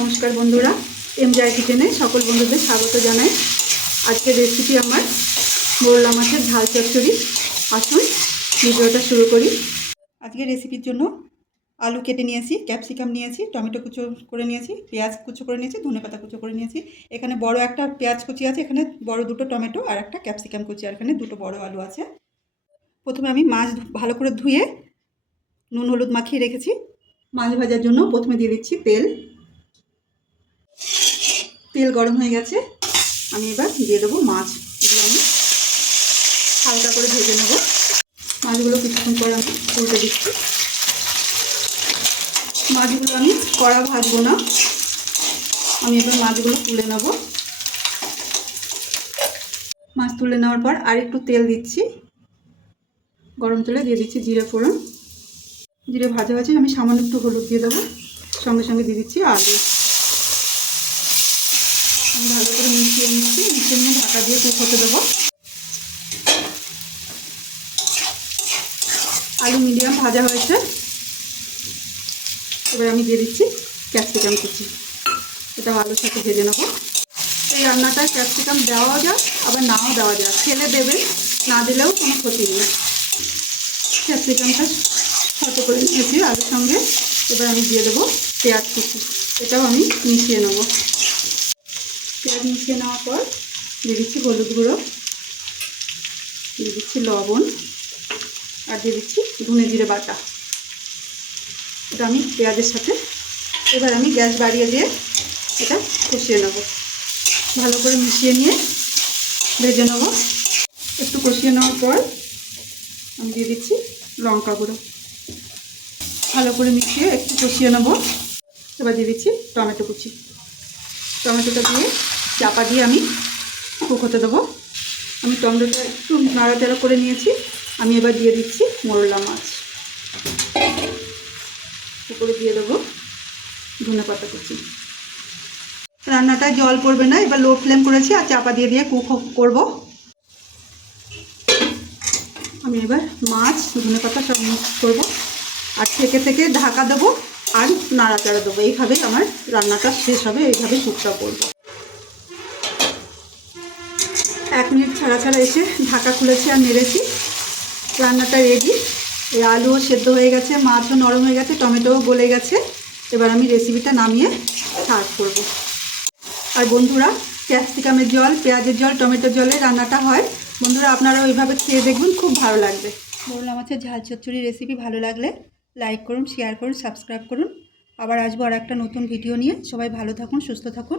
नमस्कार बंधुरा एम जय किचेने सकल बंधुदेर स्वागत जानाई। आजकेर रेसिपि आमार मोरला माछेर झाल चच्चड़ी। आसुन भिडियोटा शुरू करी। आजकेर रेसिपिर जोन्नो आलू केटे निয়েছি, ক্যাপসিকাম নিয়েছি, টমেটো কুচো করে নিয়েছি, পেঁয়াজ কুচো করে নিয়েছি, ধনেপাতা কুচো করে নিয়েছি। এখানে বড় একটা পেঁয়াজ কুচি আছে, এখানে বড় দুটো টমেটো আর একটা ক্যাপসিকাম কুচি, আর এখানে দুটো বড় আলু আছে। প্রথমে আমি মাছ ভালো করে ধুয়ে নুন হলুদ মাখিয়ে রেখেছি। মাছ ভাজার জন্য প্রথমে দিয়ে দিচ্ছি তেল। তেল গরম হয়ে গেছে, আমি এবার দিয়ে দেবো মাছ। এগুলো আমি হালকা করে ভেজে নেব। মাছগুলো কিছুক্ষণ পর আমি উল্টে দিচ্ছি। মাছগুলো আমি কড়া ভাজবো না, আমি এবার মাছগুলো তুলে নেব। মাছ তুলে নেওয়ার পর আর একটু তেল দিচ্ছি। গরম তেলে দিয়ে দিচ্ছি জিরে ফোড়ন। জিরে ভাজা ভাজে আমি সামান্য একটু হলুদ দিয়ে দেবো। সঙ্গে সঙ্গে দিয়ে দিচ্ছি আলু। আমি ভালো করে মিশিয়ে নিয়ে ঢাকা দিয়ে কুক হতে দেবো। আলু মিডিয়াম ভাজা হয়েছে, এবার আমি দিয়ে দিচ্ছি ক্যাপসিকাম কুচি। এটা আলুর সাথে ভেজে নেব। এই রান্নাটা ক্যাপসিকাম দেওয়া যায় আবার নাও দেওয়া যায়, খেলে দেবে, না দিলেও কোনো ক্ষতি নেই। ক্যাপসিকামটা ছোট করে নিয়েছি আলুর সঙ্গে। এবার আমি দিয়ে দেবো পেঁয়াজ কুচি। এটাও আমি মিশিয়ে নেব। পেঁয়াজ মিশিয়ে নেওয়ার পর দিয়ে দিচ্ছি হলুদ গুঁড়ো, দিয়ে দিচ্ছি লবণ, আর দিয়ে দিচ্ছি ধনে জিরে বাটা। এটা আমি পেঁয়াজের সাথে এবার আমি গ্যাস বাড়িয়ে দিয়ে এটা কষিয়ে নেব। ভালো করে মিশিয়ে নিয়ে ভেজে নেব। একটু কষিয়ে নেওয়ার পর আমি দিয়ে দিচ্ছি লঙ্কা গুঁড়ো। ভালো করে মিশিয়ে একটু কষিয়ে নেব। এবার দিয়ে দিচ্ছি টমেটো কুচি। টমেটোটা দিয়ে চাপা দিয়ে আমি কুক হতে দেবো। আমি টমেটোটা একটু নাড়াচাড়া করে নিয়েছি। আমি এবার দিয়ে দিচ্ছি মোরলা মাছ। উপরে দিয়ে দেবো ধনেপাতা কুচি। রান্নাটায় জল পড়বে না, এবার লো ফ্লেম করেছি আর চাপা দিয়ে দিয়ে কুক করব। আমি এবার মাছ ধনেপাতা সব মিক্স করবো আর থেকে থেকে ঢাকা দেবো আর নাড়াচাড়া দেবো। এইভাবেই আমার রান্নাটা শেষ হবে, এইভাবেই কুকটা করবো। 1 মিনিট ছাড়া ছাড়া এসে ঢাকা খুলেছি আর নেড়েছি। রান্নাটা রেডি। এই আলুও সেদ্ধ হয়ে গেছে, মাছও নরম হয়ে গেছে, টমেটোও গলে গেছে। এবার আমি রেসিপিটা নামিয়ে সার্ভ করব। আর বন্ধুরা, ক্যাপসিকামের জল, পেঁয়াজের জল, টমেটোর জলে রান্নাটা হয়। বন্ধুরা আপনারাও এইভাবে খেয়ে দেখবেন, খুব ভালো লাগবে। মোরলা মাছের ঝাল চচ্চড়ি রেসিপি ভালো লাগলে লাইক করুন, শেয়ার করুন, সাবস্ক্রাইব করুন। আবার আসবো আর একটা নতুন ভিডিও নিয়ে। সবাই ভালো থাকুন, সুস্থ থাকুন।